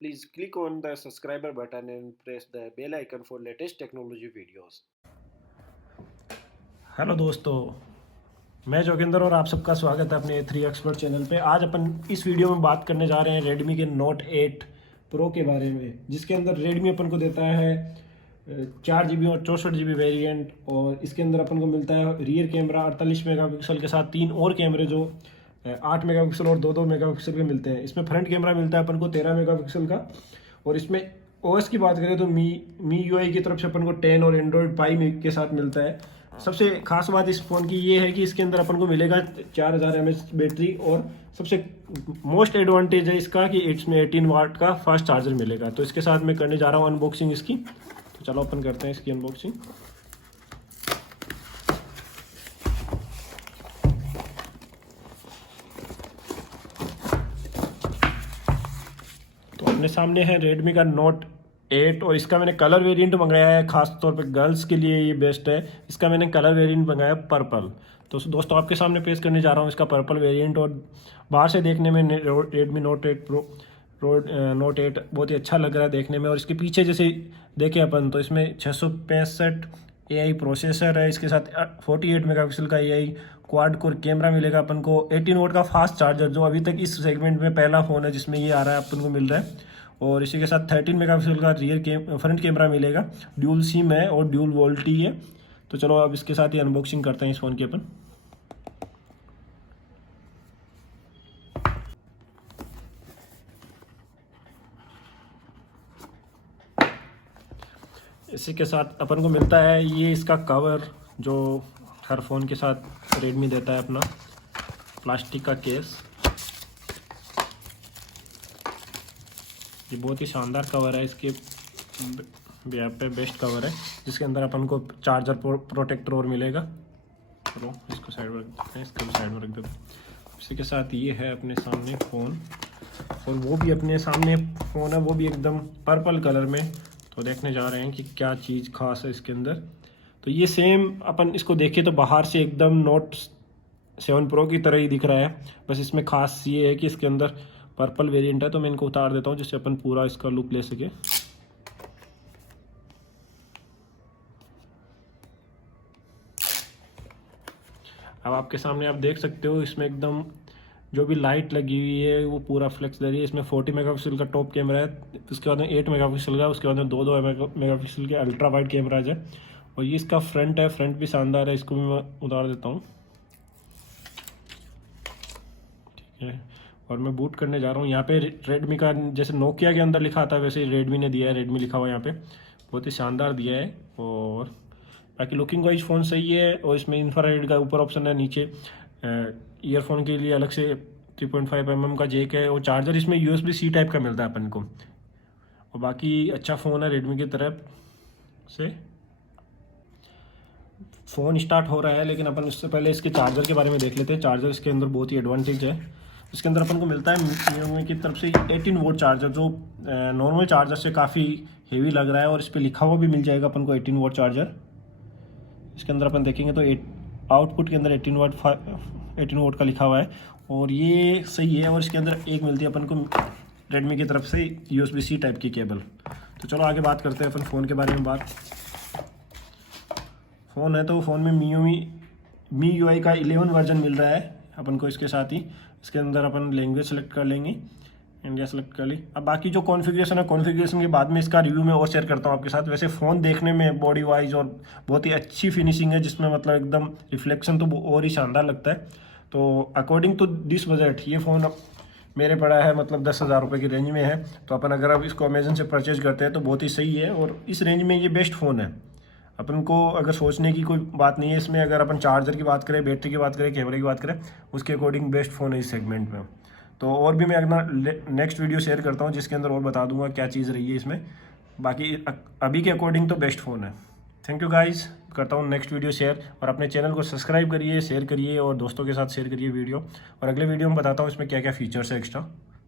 Please click on the subscriber button and press the bell icon for latest technology videos. Hello दोस्तों, मैं जोगिंदर और आप सबका स्वागत है अपने थ्री एक्सपर्ट चैनल पे। आज अपन इस वीडियो में बात करने जा रहे हैं रेडमी के नोट 8 प्रो के बारे में, जिसके अंदर रेडमी अपन को देता है 4 GB और 64 GB वेरिएंट। और इसके अंदर अपन को मिलता है रियर कैमरा 48 मेगापिक्सल के साथ 3 और कैमरे जो 8 मेगापिक्सल और 2 मेगापिक्सल के मिलते हैं। इसमें फ्रंट कैमरा मिलता है अपन को 13 मेगापिक्सल का। और इसमें ओएस की बात करें तो मी यूआई की तरफ से अपन को 10 और एंड्रॉयड पाई के साथ मिलता है। सबसे खास बात इस फ़ोन की ये है कि इसके अंदर अपन को मिलेगा 4000 mAh बैटरी। और सबसे मोस्ट एडवांटेज है इसका कि इसमें 18 वाट का फास्ट चार्जर मिलेगा। तो इसके साथ मैं करने जा रहा हूँ अनबॉक्सिंग इसकी। तो चलो अपन करते हैं इसकी अनबॉक्सिंग। तो अपने सामने है रेडमी का नोट 8 और इसका मैंने कलर वेरिएंट मंगाया है। खास तौर पे गर्ल्स के लिए ये बेस्ट है। इसका मैंने कलर वेरिएंट मंगाया पर्पल। तो दोस्तों आपके सामने पेश करने जा रहा हूँ इसका पर्पल वेरिएंट। और बाहर से देखने में रेडमी नोट 8 प्रो नोट 8 बहुत ही अच्छा लग रहा है देखने में। और इसके पीछे जैसे देखें अपन तो इसमें 665 AI प्रोसेसर है। इसके साथ 48 मेगापिक्सल का AI क्वाड कोर कैमरा मिलेगा अपन को। 18 वोट का फास्ट चार्जर जो अभी तक इस सेगमेंट में पहला फ़ोन है जिसमें ये आ रहा है अपन को मिल रहा है। और इसी के साथ 13 मेगापिक्सल का फ्रंट कैमरा मिलेगा। ड्यूल सिम है और ड्यूल वोल्टी है। तो चलो अब इसके साथ ही अनबॉक्सिंग करते हैं इस फ़ोन की अपन। इसी के साथ अपन को मिलता है ये इसका कवर जो हर फ़ोन के साथ रेडमी देता है, अपना प्लास्टिक का केस। ये बहुत ही शानदार कवर है। इसके यहाँ पे बेस्ट कवर है जिसके अंदर अपन को चार्जर प्रोटेक्टर और मिलेगा। चलो इसको साइड में रख देते हैं, इसको भी साइड में रख देते हैं। इसी के साथ ये है अपने सामने फ़ोन। और वो भी अपने सामने फ़ोन है, वो भी एकदम पर्पल कलर में। तो देखने जा रहे हैं कि क्या चीज़ खास है इसके अंदर। तो ये सेम अपन इसको देखें तो बाहर से एकदम नोट 7 प्रो की तरह ही दिख रहा है। बस इसमें खास ये है कि इसके अंदर पर्पल वेरिएंट है। तो मैं इनको उतार देता हूँ जिससे अपन पूरा इसका लुक ले सके। अब आपके सामने आप देख सकते हो इसमें एकदम जो भी लाइट लगी हुई है वो पूरा फ्लेक्स दे रही है। इसमें 40 मेगापिक्सल का टॉप कैमरा है। उसके बाद में 8 मेगापिक्सल का, उसके बाद में 2 मेगापिक्सल के अल्ट्रा वाइड कैमराज है। और ये इसका फ्रंट है, फ्रंट भी शानदार है। इसको भी मैं उतार देता हूँ, ठीक है। और मैं बूट करने जा रहा हूँ। यहाँ पे रेडमी का जैसे नोकिया के अंदर लिखा था वैसे ही रेडमी ने दिया है। रेडमी लिखा हुआ यहाँ पे, बहुत ही शानदार दिया है। और बाकी लुकिंग वाइज फ़ोन सही है। और इसमें इंफ्रारेड का ऊपर ऑप्शन है, नीचे ईयरफोन के लिए अलग से 3.5 mm का जेक है। और चार्जर इसमें USB-C टाइप का मिलता है अपन को। और बाकी अच्छा फ़ोन है रेडमी की तरफ से। फ़ोन स्टार्ट हो रहा है लेकिन अपन उससे पहले इसके चार्जर के बारे में देख लेते हैं। चार्जर इसके अंदर बहुत ही एडवांटेज है। इसके अंदर अपन को मिलता है Xiaomi की तरफ से 18 वोट चार्जर जो नॉर्मल चार्जर से काफ़ी हेवी लग रहा है। और इस पर लिखा हुआ भी मिल जाएगा अपन को 18 वोट चार्जर। इसके अंदर अपन देखेंगे तो आउटपुट के अंदर 18 वोट का लिखा हुआ है। और ये सही है। और इसके अंदर एक मिलती है अपन को रेडमी की तरफ से USB-C टाइप की केबल। तो चलो आगे बात करते हैं अपन फ़ोन के बारे में। फ़ोन है तो फ़ोन में मी UI का 11 वर्जन मिल रहा है अपन को। इसके साथ ही इसके अंदर अपन लैंग्वेज सेलेक्ट कर लेंगे, इंडिया सेलेक्ट कर ली। अब बाकी जो कॉन्फ़िगरेशन है, कॉन्फ़िगरेशन के बाद में इसका रिव्यू मैं और शेयर करता हूँ आपके साथ। वैसे फ़ोन देखने में बॉडी वाइज और बहुत ही अच्छी फिनिशिंग है, जिसमें मतलब एकदम रिफ्लेक्शन तो और ही शानदार लगता है। तो अकॉर्डिंग टू दिस बजट ये फ़ोन मेरे पड़ा है मतलब 10,000 रुपये की रेंज में है। तो अपन अगर अब इसको अमेजन से परचेज करते हैं तो बहुत ही सही है। और इस रेंज में ये बेस्ट फ़ोन है। अपन को अगर सोचने की कोई बात नहीं है इसमें। अगर अपन चार्जर की बात करें, बैटरी की बात करें, कैमरे की बात करें, उसके अकॉर्डिंग बेस्ट फ़ोन है इस सेगमेंट में। तो और भी मैं अपना नेक्स्ट वीडियो शेयर करता हूँ जिसके अंदर और बता दूंगा क्या चीज़ रही है इसमें। बाकी अभी के अकॉर्डिंग तो बेस्ट फ़ोन है। थैंक यू गाइस, करता हूँ नेक्स्ट वीडियो शेयर। और अपने चैनल को सब्सक्राइब करिए, शेयर करिए और दोस्तों के साथ शेयर करिए वीडियो। और अगले वीडियो में बताता हूँ इसमें क्या क्या फीचर्स है एक्स्ट्रा।